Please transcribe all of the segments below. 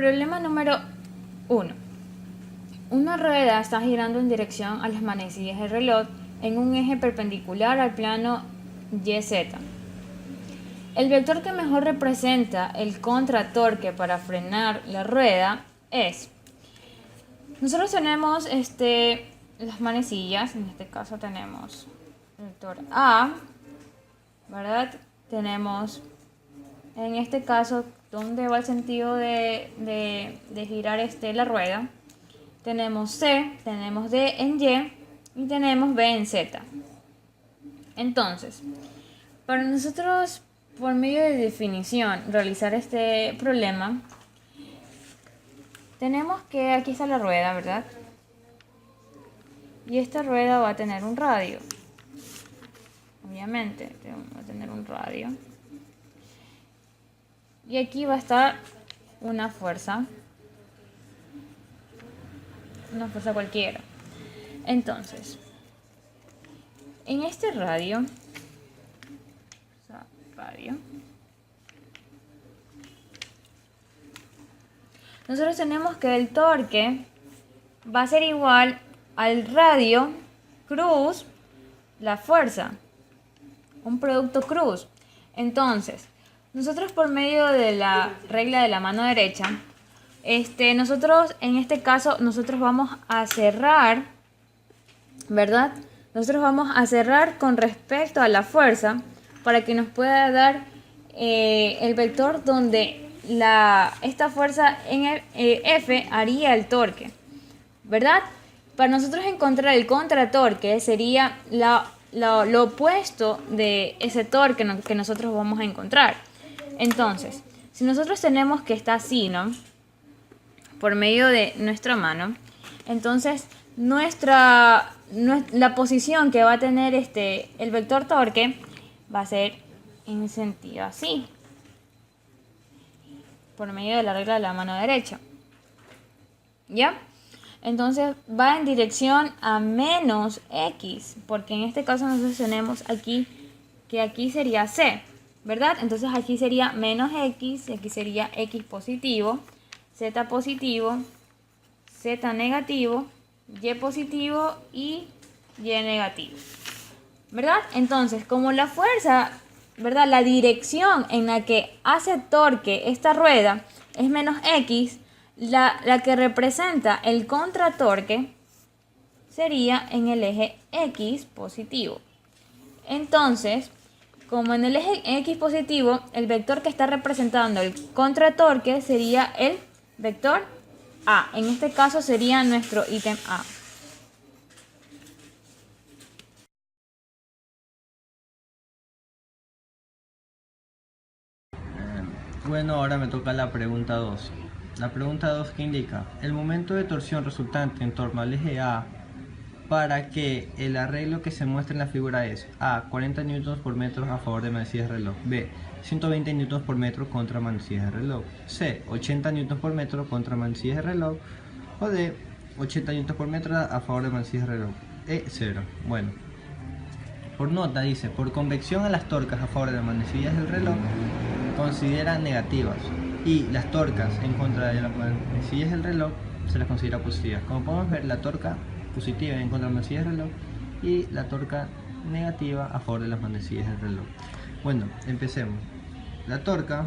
Problema número 1. Una rueda está girando en dirección a las manecillas del reloj en un eje perpendicular al plano YZ. El vector que mejor representa el contratorque para frenar la rueda es... Nosotros tenemos las manecillas, en este caso tenemos el vector A, ¿verdad? Tenemos, en este caso, dónde va el sentido de girar la rueda. Tenemos C, tenemos D en Y y tenemos B en Z. Entonces, para nosotros, por medio de definición, realizar este problema, tenemos que aquí está la rueda, ¿verdad? Y esta rueda va a tener un radio. Obviamente, va a tener un radio. Y aquí va a estar una fuerza cualquiera. Entonces, en este radio, nosotros tenemos que el torque va a ser igual al radio cruz la fuerza, un producto cruz. Entonces, nosotros por medio de la regla de la mano derecha, nosotros en este caso, nosotros vamos a cerrar, ¿verdad? Nosotros vamos a cerrar con respecto a la fuerza para que nos pueda dar el vector donde esta fuerza en el F haría el torque, ¿verdad? Para nosotros encontrar el contratorque sería lo opuesto de ese torque que nosotros vamos a encontrar. Entonces, si nosotros tenemos que está así, ¿no? Por medio de nuestra mano, entonces la posición que va a tener el vector torque va a ser en sentido así, por medio de la regla de la mano derecha. ¿Ya? Entonces va en dirección a menos X, porque en este caso nosotros tenemos aquí que aquí sería C, ¿verdad? Entonces aquí sería menos X, y aquí sería X positivo, Z positivo, Z negativo, Y positivo y Y negativo, ¿verdad? Entonces, como la fuerza, ¿verdad? La dirección en la que hace torque esta rueda es menos X, la que representa el contratorque sería en el eje X positivo. Entonces, como en el eje X positivo, el vector que está representando el contratorque sería el vector A. En este caso sería nuestro ítem A. Bueno, ahora me toca la pregunta 2. La pregunta 2 que indica el momento de torsión resultante en torno al eje A para que el arreglo que se muestra en la figura es A. 40 Nm por metro a favor de manecillas de reloj, B. 120 Nm por metro contra manecillas de reloj, C. 80 Nm por metro contra manecillas de reloj o D. 80 Nm por metro a favor de manecillas de reloj, E. 0. Bueno, por nota dice, por convección a las torcas a favor de las manecillas del reloj consideran negativas y las torcas en contra de las manecillas del reloj se las considera positivas. Como podemos ver, la torca positiva en contra de las manecillas del reloj y la torca negativa a favor de las manecillas del reloj. Bueno, empecemos. La torca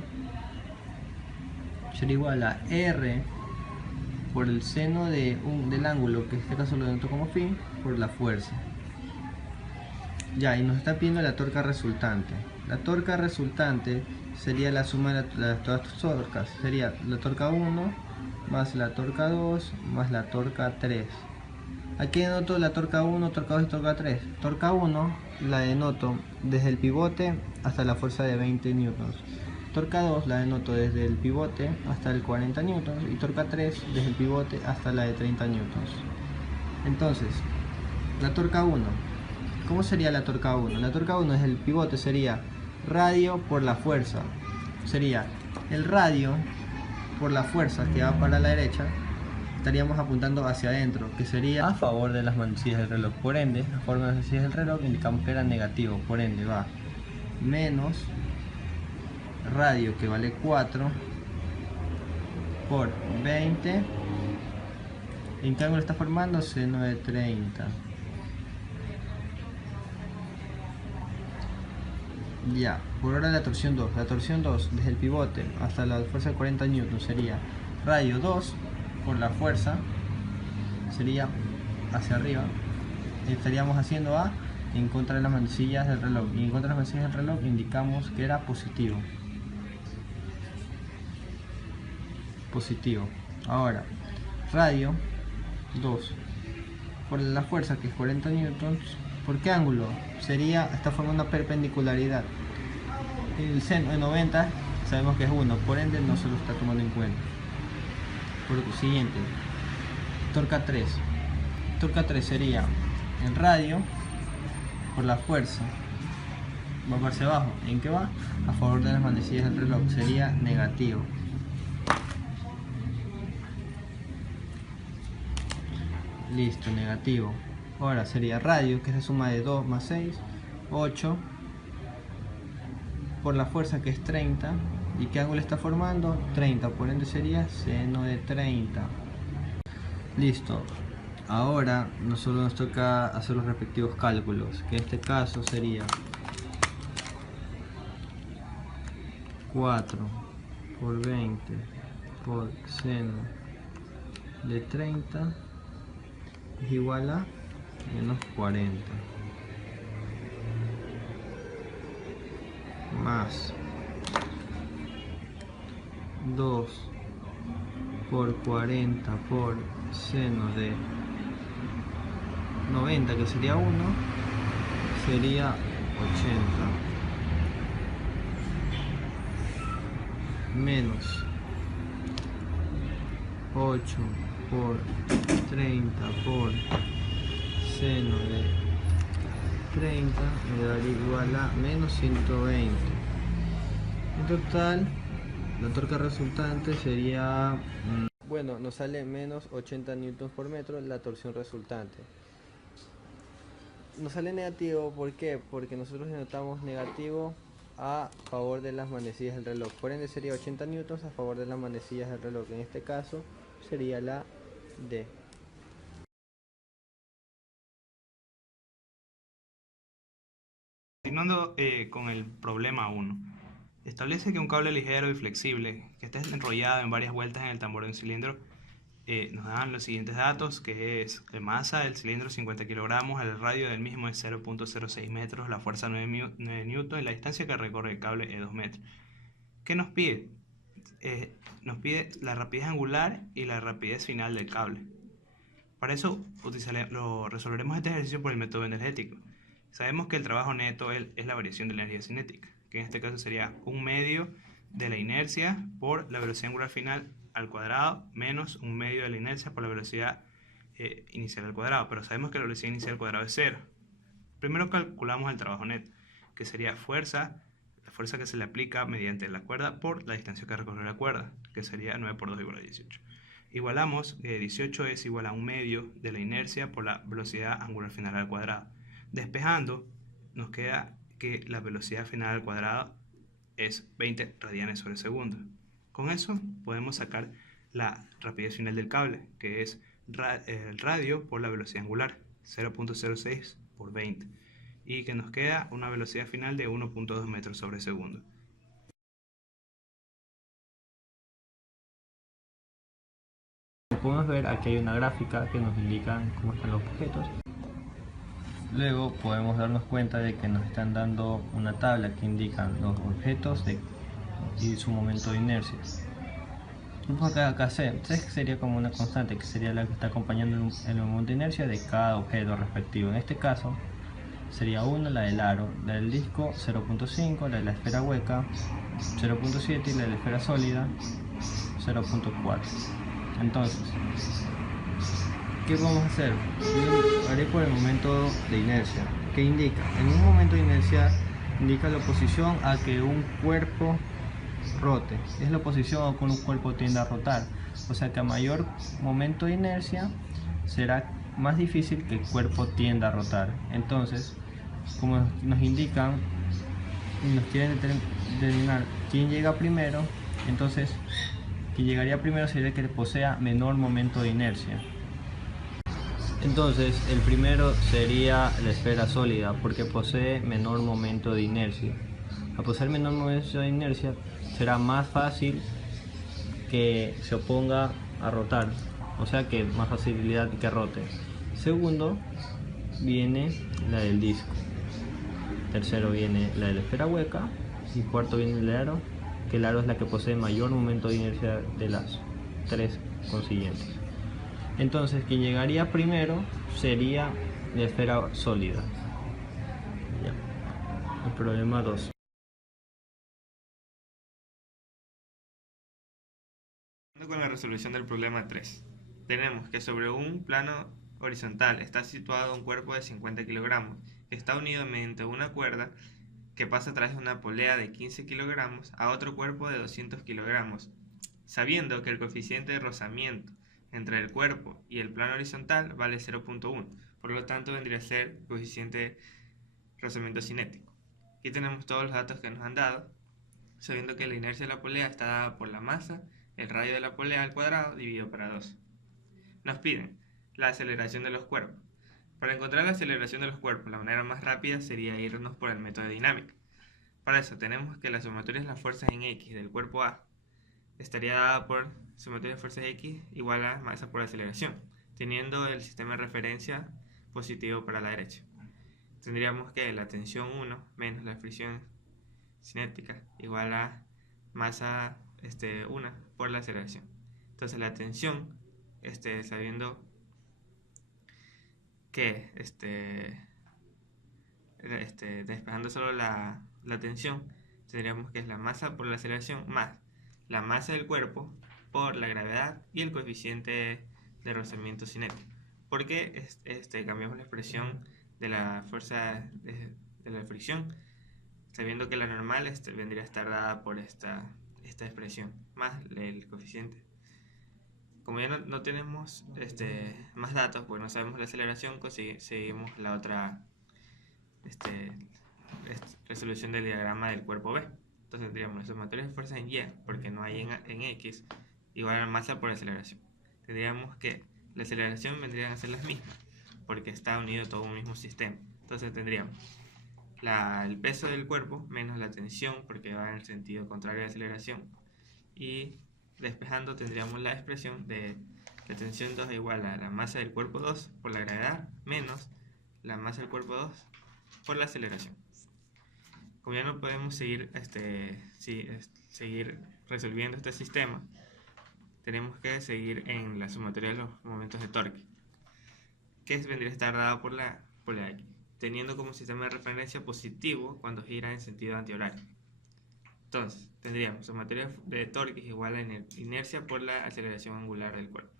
será igual a R por el seno del ángulo, que en este caso lo denoto como phi, por la fuerza. Ya, y nos está pidiendo la torca resultante. La torca resultante sería la suma de todas las torcas. Sería la torca 1 más la torca 2 más la torca 3. Aquí denoto la torca 1, torca 2 y torca 3. Torca 1 la denoto desde el pivote hasta la fuerza de 20 newtons. Torca 2 la denoto desde el pivote hasta el 40 newtons. Y torca 3 desde el pivote hasta la de 30 newtons. Entonces, la torca 1. ¿Cómo sería la torca 1? La torca 1 desde el pivote sería radio por la fuerza. Sería el radio por la fuerza que va para la derecha. Estaríamos apuntando hacia adentro, que sería a favor de las manecillas del reloj. Por ende, a favor de las manecillas del reloj indicamos que era negativo. Por ende va menos radio, que vale 4, por 20. ¿En qué ángulo está formando? Seno de 30. Ya, por ahora la torsión 2. La torsión 2 desde el pivote hasta la fuerza de 40 N sería radio 2 por la fuerza, sería hacia arriba. Estaríamos haciendo A en contra de las manecillas del reloj. Y en contra de las manecillas del reloj indicamos que era positivo. Positivo. Ahora, radio 2 por la fuerza que es 40 newtons. ¿Por qué ángulo? Está formando una perpendicularidad. El seno de 90 sabemos que es 1, por ende no se lo está tomando en cuenta. Por lo siguiente, torca 3. Torca 3 sería en radio por la fuerza. Va hacia abajo. ¿En qué va? A favor de las manecillas del reloj. Sería negativo. Listo, negativo. Ahora sería radio, que es la suma de 2 más 6, 8, por la fuerza que es 30. ¿Y qué ángulo está formando? 30, por ende sería seno de 30. Listo. Ahora nosotros nos toca hacer los respectivos cálculos, que en este caso sería 4 por 20 por seno de 30 es igual a menos 40 más 2 por 40 por seno de 90, que sería 1, sería 80 menos 8 por 30 por seno de 30 me daría igual a menos 120. En total la torca resultante sería bueno, nos sale menos 80 newtons por metro la torsión resultante. Nos sale negativo, ¿por qué? Porque nosotros denotamos negativo a favor de las manecillas del reloj, por ende sería 80 newtons a favor de las manecillas del reloj. En este caso sería la D. Continuando con el problema 1. Establece que un cable ligero y flexible que esté enrollado en varias vueltas en el tambor de un cilindro nos dan los siguientes datos, que es la masa del cilindro 50 kilogramos, el radio del mismo es 0.06 metros, la fuerza 9 newton y la distancia que recorre el cable es 2 metros. ¿Qué nos pide? Nos pide la rapidez angular y la rapidez final del cable. Para eso resolveremos este ejercicio por el método energético. Sabemos que el trabajo neto es la variación de la energía cinética, que en este caso sería un medio de la inercia por la velocidad angular final al cuadrado menos un medio de la inercia por la velocidad inicial al cuadrado, pero sabemos que la velocidad inicial al cuadrado es 0. Primero calculamos el trabajo neto, que sería la fuerza que se le aplica mediante la cuerda por la distancia que recorre la cuerda, que sería 9 por 2 igual a 18. Igualamos, 18 es igual a un medio de la inercia por la velocidad angular final al cuadrado. Despejando, nos queda que la velocidad final al cuadrado es 20 radianes sobre segundo. Con eso podemos sacar la rapidez final del cable, que es el radio por la velocidad angular, 0.06 por 20, y que nos queda una velocidad final de 1.2 metros sobre segundo. Podemos ver aquí hay una gráfica que nos indica cómo están los objetos. Luego podemos darnos cuenta de que nos están dando una tabla que indica los objetos y su momento de inercia. Acá C sería como una constante, que sería la que está acompañando el momento de inercia de cada objeto respectivo. En este caso sería 1 la del aro, la del disco 0.5, la de la esfera hueca 0.7 y la de la esfera sólida 0.4. Entonces, ¿qué vamos a hacer? Yo haré por el momento de inercia. ¿Qué indica? En un momento de inercia indica la oposición a que un cuerpo rote. Es la oposición a que un cuerpo tienda a rotar. O sea que a mayor momento de inercia será más difícil que el cuerpo tienda a rotar. Entonces, como nos indican, nos quieren determinar quién llega primero, entonces que llegaría primero sería el que posea menor momento de inercia. Entonces, el primero sería la esfera sólida, porque posee menor momento de inercia. Al poseer menor momento de inercia, será más fácil que se oponga a rotar, o sea que más facilidad que rote. Segundo, viene la del disco. Tercero viene la de la esfera hueca. Y cuarto viene el aro, que el aro es la que posee mayor momento de inercia de las tres consiguientes. Entonces, quien llegaría primero sería la esfera sólida. Ya. El problema 2. Con la resolución del problema 3. Tenemos que sobre un plano horizontal está situado un cuerpo de 50 kilogramos que está unido mediante una cuerda que pasa a través de una polea de 15 kilogramos a otro cuerpo de 200 kilogramos, sabiendo que el coeficiente de rozamiento entre el cuerpo y el plano horizontal vale 0.1, por lo tanto vendría a ser coeficiente de rozamiento cinético. Aquí tenemos todos los datos que nos han dado, sabiendo que la inercia de la polea está dada por la masa, el radio de la polea al cuadrado dividido para 2. Nos piden la aceleración de los cuerpos. Para encontrar la aceleración de los cuerpos, la manera más rápida sería irnos por el método de dinámica. Para eso tenemos que la sumatoria de las fuerzas en X del cuerpo A estaría dada por sumatoria de fuerzas X igual a masa por aceleración, teniendo el sistema de referencia positivo para la derecha. Tendríamos que la tensión 1 menos la fricción cinética igual a masa 1 por la aceleración. Entonces la tensión, sabiendo que despejando solo la tensión, tendríamos que es la masa por la aceleración más la masa del cuerpo por la gravedad y el coeficiente de rozamiento cinético. Porque cambiamos la expresión de la fuerza de la fricción, sabiendo que la normal vendría a estar dada por esta expresión más el coeficiente. Como ya no tenemos más datos, pues no sabemos la aceleración, seguimos la otra resolución del diagrama del cuerpo B. Entonces tendríamos la sumatoria de fuerzas en Y, porque no hay en X, igual a masa por aceleración. Tendríamos que la aceleración vendrían a ser las mismas, porque está unido todo un mismo sistema. Entonces tendríamos el peso del cuerpo menos la tensión, porque va en el sentido contrario a la aceleración, y despejando tendríamos la expresión de la tensión 2 igual a la masa del cuerpo 2 por la gravedad menos la masa del cuerpo 2 por la aceleración. Como ya no podemos seguir resolviendo este sistema, tenemos que seguir en la sumatoria de los momentos de torque, que vendría a estar dada por la X, teniendo como sistema de referencia positivo cuando gira en sentido antihorario. Entonces, tendríamos sumatoria de torques igual a inercia por la aceleración angular del cuerpo.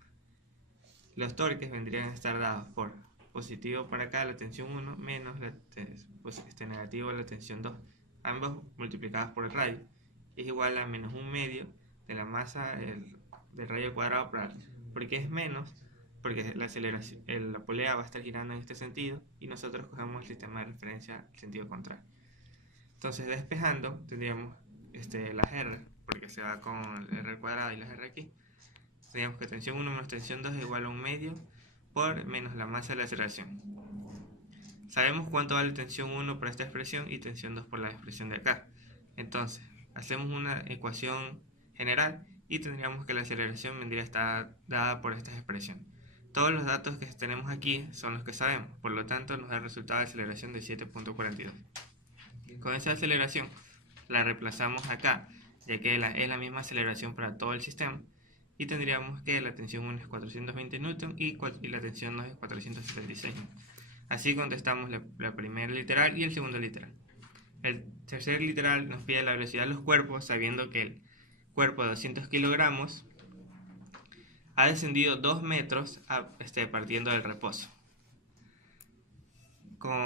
Los torques vendrían a estar dados por positivo para acá la tensión 1 menos negativo la tensión 2, ambos multiplicados por el radio, es igual a menos un medio de la masa del radio al cuadrado por r. ¿Por qué es menos? Porque la aceleración, la polea va a estar girando en este sentido y nosotros cogemos el sistema de referencia en sentido contrario. Entonces, despejando, tendríamos las R, porque se va con el R al cuadrado y las R aquí. Tendríamos que tensión 1 menos tensión 2 es igual a un medio por menos la masa de la aceleración. Sabemos cuánto vale tensión 1 por esta expresión y tensión 2 por la expresión de acá. Entonces, hacemos una ecuación general y tendríamos que la aceleración vendría a estar dada por esta expresión. Todos los datos que tenemos aquí son los que sabemos, por lo tanto nos da el resultado de aceleración de 7.42. Con esa aceleración la reemplazamos acá, ya que es la misma aceleración para todo el sistema, y tendríamos que la tensión 1 es 420 Newton y la tensión 2 es 476 Newton. Así contestamos la primera literal y el segundo literal. El tercer literal nos pide la velocidad de los cuerpos, sabiendo que el cuerpo de 200 kilogramos ha descendido 2 metros partiendo del reposo.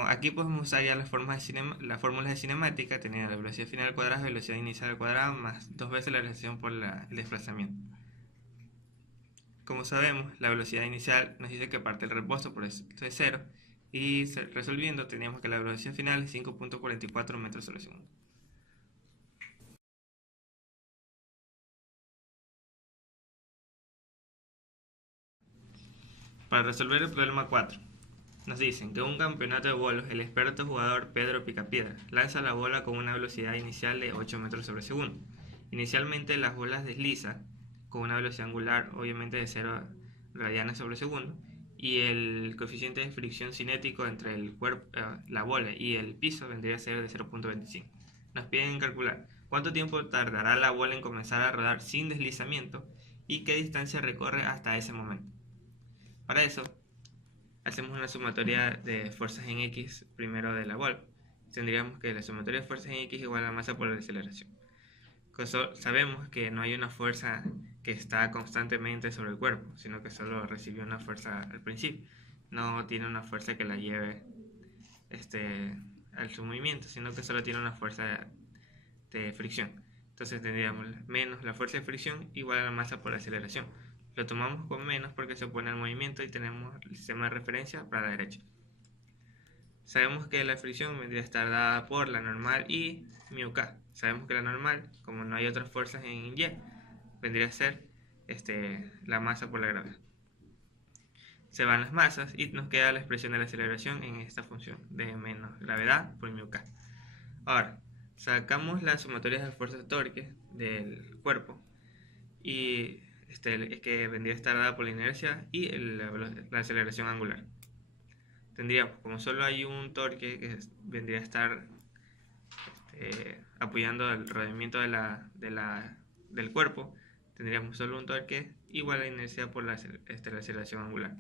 Aquí podemos usar ya las fórmulas de cinemática, teniendo la velocidad final al cuadrado, velocidad inicial al cuadrado, más 2 veces la relación por el desplazamiento. Como sabemos, la velocidad inicial nos dice que parte el reposo, por eso es 0, y resolviendo teníamos que la velocidad final es 5.44 metros sobre segundo. Para resolver el problema 4, nos dicen que en un campeonato de bolos, el experto jugador Pedro Picapiedra lanza la bola con una velocidad inicial de 8 metros sobre segundo. Inicialmente las bolas deslizan con una velocidad angular, obviamente de 0 radianes sobre segundo, y el coeficiente de fricción cinético entre el la bola y el piso vendría a ser de 0.25. Nos piden calcular cuánto tiempo tardará la bola en comenzar a rodar sin deslizamiento y qué distancia recorre hasta ese momento. Para eso, hacemos una sumatoria de fuerzas en X primero de la bola. Tendríamos que la sumatoria de fuerzas en X igual a la masa por la aceleración. Sabemos que no hay una fuerza que está constantemente sobre el cuerpo, sino que solo recibió una fuerza al principio. No tiene una fuerza que la lleve al su movimiento, sino que solo tiene una fuerza de fricción. Entonces tendríamos menos la fuerza de fricción igual a la masa por la aceleración. Lo tomamos con menos porque se opone al movimiento y tenemos el sistema de referencia para la derecha. Sabemos que la fricción vendría a estar dada por la normal y μk. Sabemos que la normal, como no hay otras fuerzas en Y, vendría a ser la masa por la gravedad. Se van las masas y nos queda la expresión de la aceleración en esta función de menos gravedad por μk. Ahora, sacamos las sumatorias de fuerza de torque del cuerpo y que vendría a estar dada por la inercia y la aceleración angular. Tendríamos, como solo hay un torque que vendría a estar apoyando el rodamiento del cuerpo, tendríamos solo un torque igual a la inercia por la aceleración angular.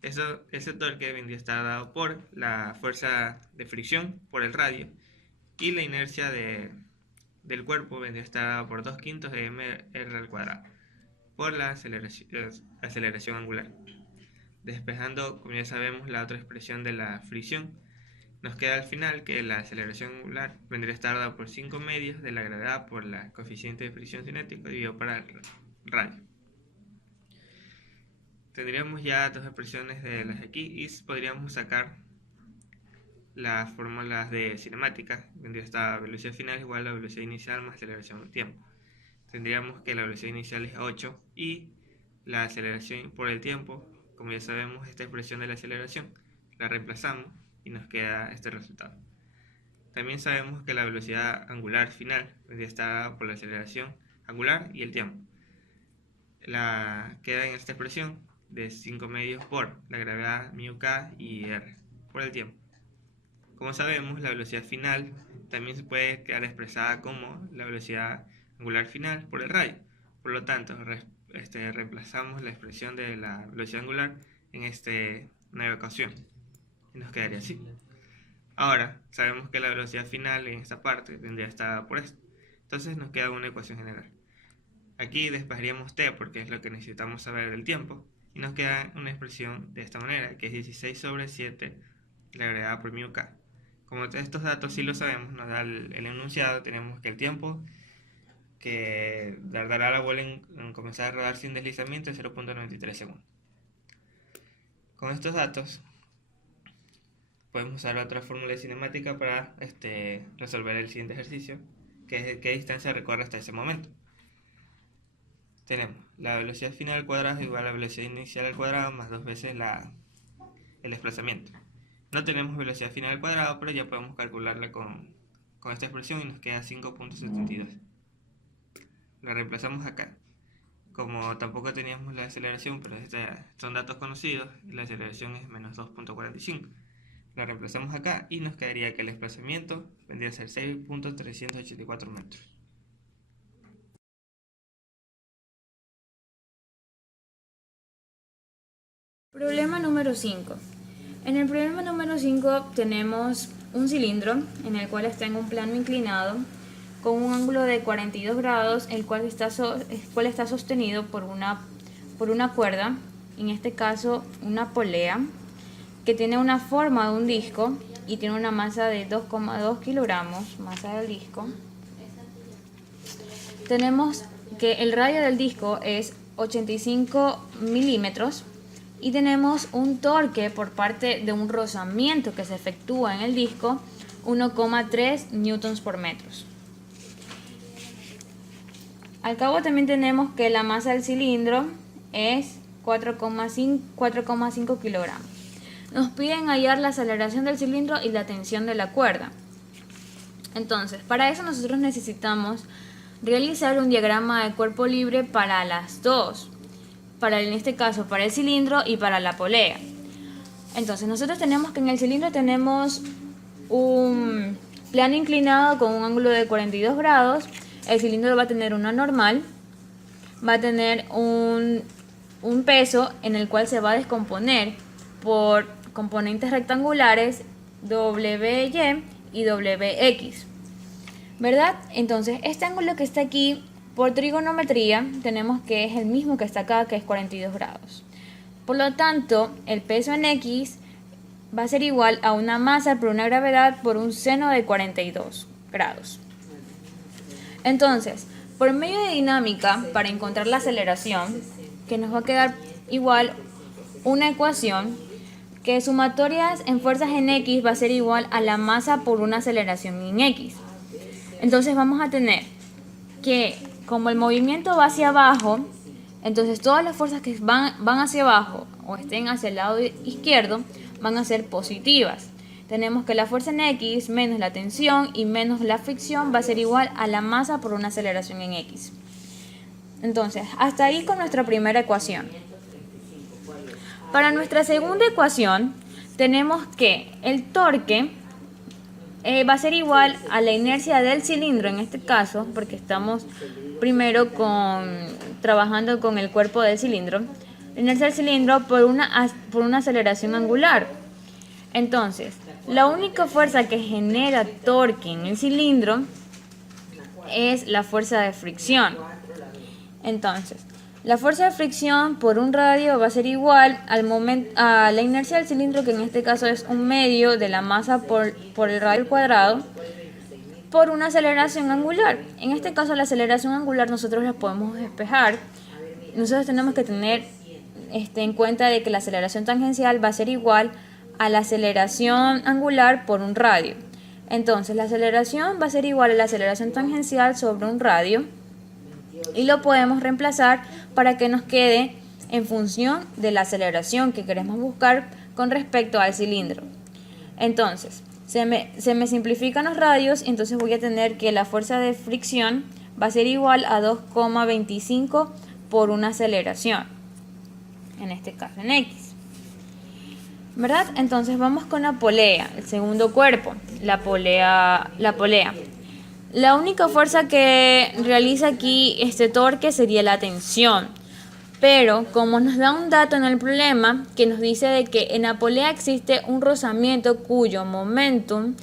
Ese torque vendría a estar dado por la fuerza de fricción por el radio y la inercia del cuerpo vendría a estar dado por 2/5 de mr al cuadrado por la aceleración angular. Despejando, como ya sabemos, la otra expresión de la fricción, nos queda al final que la aceleración angular vendría a estar dada por 5 medios de la gravedad por la coeficiente de fricción cinético dividido para el radio. Tendríamos ya dos expresiones de las de aquí y podríamos sacar las fórmulas de cinemática. Vendría a estar velocidad final igual a la velocidad inicial más aceleración del tiempo. Tendríamos que la velocidad inicial es 8 y la aceleración por el tiempo, como ya sabemos, esta expresión de la aceleración la reemplazamos y nos queda este resultado. También sabemos que la velocidad angular final está por la aceleración angular y el tiempo. Queda en esta expresión de 5 medios por la gravedad μk y r por el tiempo. Como sabemos, la velocidad final también se puede quedar expresada como la velocidad angular final por el radio. Por lo tanto, reemplazamos la expresión de la velocidad angular en nueva ecuación y nos quedaría así. Ahora sabemos que la velocidad final en esta parte vendría a estar por esto, entonces nos queda una ecuación general. Aquí despejaríamos t porque es lo que necesitamos saber del tiempo y nos queda una expresión de esta manera, que es 16 sobre 7 la gravedad por μk. Como estos datos sí lo sabemos, nos da el enunciado, tenemos que el tiempo que tardará la bola en comenzar a rodar sin deslizamiento es 0.93 segundos. Con estos datos podemos usar otra fórmula de cinemática para resolver el siguiente ejercicio, que es qué distancia recorre hasta ese momento. Tenemos la velocidad final al cuadrado igual a la velocidad inicial al cuadrado más 2 veces el desplazamiento. No tenemos velocidad final al cuadrado, pero ya podemos calcularla con esta expresión y nos queda 5.72. La reemplazamos acá. Como tampoco teníamos la aceleración, pero son datos conocidos, la aceleración es menos 2.45. La reemplazamos acá y nos quedaría que el desplazamiento vendría a ser 6.384 metros. Problema número 5. En el problema número 5 tenemos un cilindro en el cual está en un plano inclinado con un ángulo de 42 grados, el cual está sostenido por una cuerda, en este caso una polea, que tiene una forma de un disco y tiene una masa de 2,2 kilogramos, masa del disco. Tenemos que el radio del disco es 85 milímetros y tenemos un torque por parte de un rozamiento que se efectúa en el disco 1,3 newtons por metros. Al cabo también tenemos que la masa del cilindro es 4,5 kilogramos. Nos piden hallar la aceleración del cilindro y la tensión de la cuerda. Entonces, para eso nosotros necesitamos realizar un diagrama de cuerpo libre para las dos. En este caso, para el cilindro y para la polea. Entonces, nosotros tenemos que en el cilindro tenemos un plano inclinado con un ángulo de 42 grados. El cilindro va a tener una normal. Va a tener un peso en el cual se va a descomponer por componentes rectangulares WY y WX, ¿verdad? Entonces, este ángulo que está aquí, por trigonometría, tenemos que es el mismo que está acá, que es 42 grados. Por lo tanto, el peso en X va a ser igual a una masa por una gravedad por un seno de 42 grados. Entonces, por medio de dinámica, para encontrar la aceleración, que nos va a quedar igual una ecuación que sumatorias en fuerzas en X va a ser igual a la masa por una aceleración en X. Entonces vamos a tener que como el movimiento va hacia abajo, entonces todas las fuerzas que van hacia abajo o estén hacia el lado izquierdo van a ser positivas. Tenemos que la fuerza en X menos la tensión y menos la fricción va a ser igual a la masa por una aceleración en X. Entonces, hasta ahí con nuestra primera ecuación. Para nuestra segunda ecuación, tenemos que el torque va a ser igual a la inercia del cilindro, en este caso, porque estamos primero trabajando con el cuerpo del cilindro. La inercia del cilindro por una aceleración angular. Entonces, la única fuerza que genera torque en el cilindro es la fuerza de fricción. Entonces, la fuerza de fricción por un radio va a ser igual a la inercia del cilindro, que en este caso es 1/2 de la masa por el radio al cuadrado, por una aceleración angular. En este caso, la aceleración angular nosotros la podemos despejar. Nosotros tenemos que tener en cuenta de que la aceleración tangencial va a ser igual a la aceleración angular por un radio. Entonces, la aceleración va a ser igual a la aceleración tangencial sobre un radio. Y lo podemos reemplazar para que nos quede en función de la aceleración que queremos buscar con respecto al cilindro. Entonces, se me simplifican los radios, entonces voy a tener que la fuerza de fricción va a ser igual a 2,25 por una aceleración, en este caso en X, ¿verdad? Entonces vamos con la polea, el segundo cuerpo, la polea. La única fuerza que realiza aquí este torque sería la tensión. Pero como nos da un dato en el problema que nos dice de que en la polea existe un rozamiento cuyo momentum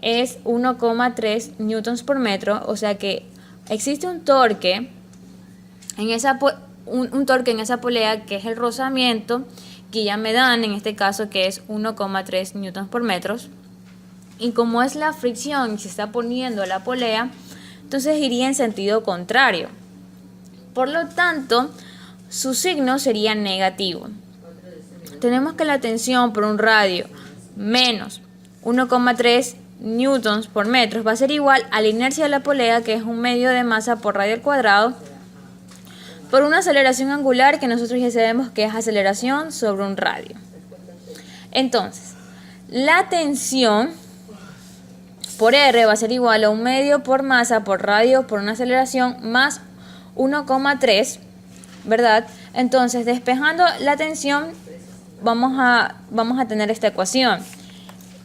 es 1,3 newtons por metro, o sea que existe un torque en esa polea que es el rozamiento, que ya me dan en este caso que es 1,3 newtons por metros. Y como es la fricción y se está poniendo la polea, entonces iría en sentido contrario. Por lo tanto, su signo sería negativo. Tenemos que la tensión por un radio menos 1,3 newtons por metro va a ser igual a la inercia de la polea, que es 1/2 de masa por radio al cuadrado, por una aceleración angular que nosotros ya sabemos que es aceleración sobre un radio. Entonces, la tensión por R va a ser igual a 1/2 por masa por radio por una aceleración más 1,3, ¿verdad? Entonces, despejando la tensión, vamos a tener esta ecuación.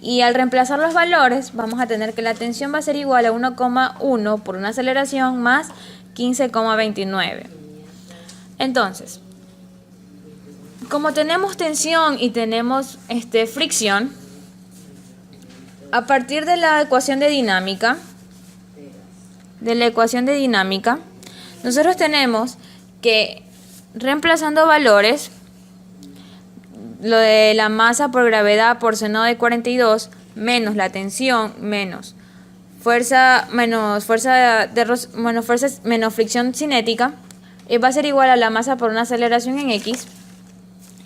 Y al reemplazar los valores, vamos a tener que la tensión va a ser igual a 1,1 por una aceleración más 15,29. Entonces, como tenemos tensión y tenemos fricción, a partir de la ecuación de dinámica, nosotros tenemos que, reemplazando valores, lo de la masa por gravedad por seno de 42 menos la tensión menos fricción cinética va a ser igual a la masa por una aceleración en X.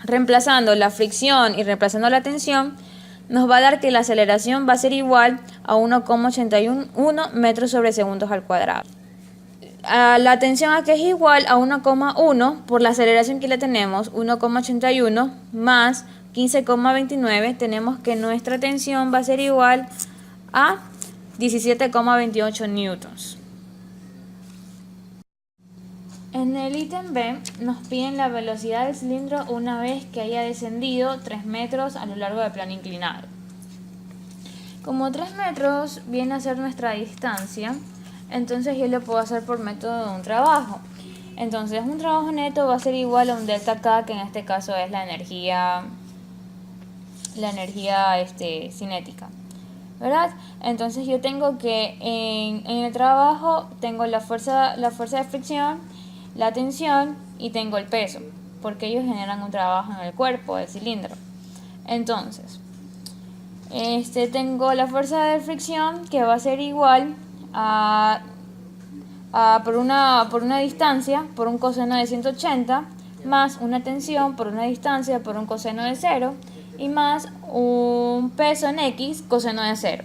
Reemplazando la fricción y reemplazando la tensión, nos va a dar que la aceleración va a ser igual a 1,81 metros sobre segundos al cuadrado. la tensión aquí es igual a 1,1 por la aceleración que le tenemos, 1,81 más 15,29, tenemos que nuestra tensión va a ser igual a 17,28 newtons. En el ítem B nos piden la velocidad del cilindro una vez que haya descendido 3 metros a lo largo del plano inclinado. Como 3 metros viene a ser nuestra distancia, entonces yo lo puedo hacer por método de un trabajo. Entonces un trabajo neto va a ser igual a un delta K, que en este caso es la energía cinética, ¿verdad? Entonces yo tengo que en el trabajo tengo la fuerza de fricción, la tensión y tengo el peso, porque ellos generan un trabajo en el cuerpo del cilindro. Entonces, tengo la fuerza de fricción que va a ser igual a por una distancia, por un coseno de 180, más una tensión por una distancia por un coseno de 0, y más un peso en X coseno de 0.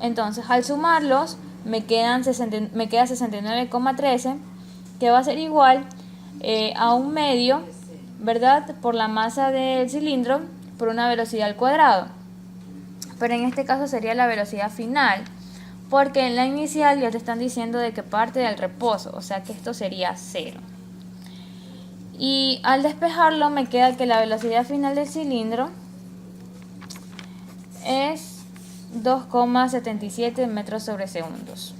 Entonces, al sumarlos, me queda 69,13, que va a ser igual a un medio, ¿verdad?, por la masa del cilindro por una velocidad al cuadrado. Pero en este caso sería la velocidad final, porque en la inicial ya te están diciendo de que parte del reposo, o sea que esto sería 0. Y al despejarlo me queda que la velocidad final del cilindro es 2,77 metros sobre segundos.